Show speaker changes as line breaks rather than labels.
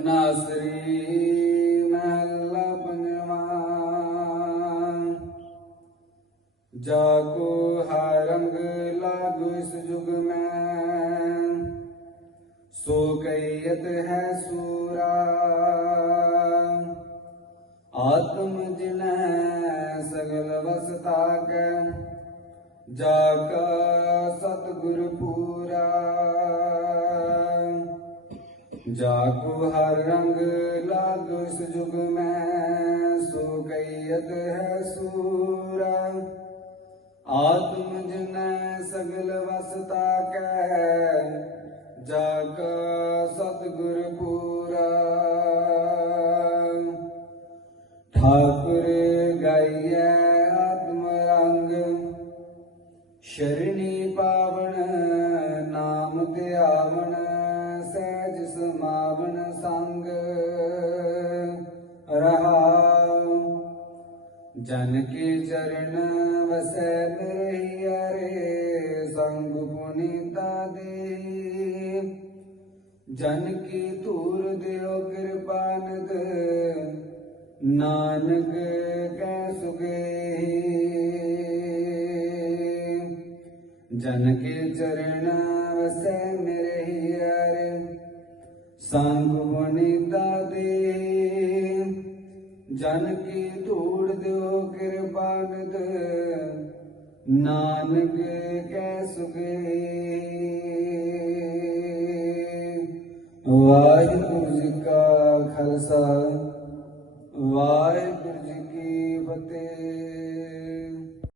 ਨਾਸਰੀ ਮਹਲਾ ਪੰਜਵਾਂ ਜਾ ਕੋ ਹਰੰਗ ਲਾਗ ਇਸ ਜੁਗ ਮੈਂ ਸੋ ਕਈਤ ਹੈ ਸੂਰਾ ਆਤਮ ਜਿਨ ਹੈ ਸਗਲ ਵਸਤਾ ਕੈ ਜਾ ਕਾ ਸਤ ਜਾਗੋ ਹਰ ਰੰਗ ਲਾਗੋ ਸੁਜੁਗ ਮੈਂ ਸੋ ਕਈਤ ਹੈ ਸੂਰਾ। ਆਤਮ ਜਿਨੈ ਸਗਲ ਵਸਤਾ ਕੈ, ਜਾਗ ਸਤਗੁਰ ਪੂਰਾ। ਠਾਕੁਰ ਗਾਈਐ ਆਤਮ ਰੰਗ ਸ਼ਰਣੀ ਪਾ ਜਨ ਕੇ ਚਰਨ ਵਸੈ ਰੇ, ਸੰਗ ਪੁਨੀਤਾ ਦੇ ਜਨ ਕੀ ਧੂਰ ਦਿਓ ਕਿਰਪਾਨਕ ਨਾਨਕ ਕੈ ਸੁਗੇ ਜਨ ਕੇ ਚਰਨ ਵਸੈ ਮੇਰੇ ਹੀਰੇ ਸੰਗ ਵਣੀਤਾ ਦੇ ਜਨ ਕੀ ਧੂੜ ਦਿਓ ਕਿਰਪਾਨਕ ਨਾਨਕ ਕੈ ਸੁਗੇ ਵਾਹਿਗੁਰੂ ਜੀ ਕਾ ਖਾਲਸਾ, ਵਾਹਿਗੁਰੂ ਜੀ ਕੀ ਫਤਿਹ।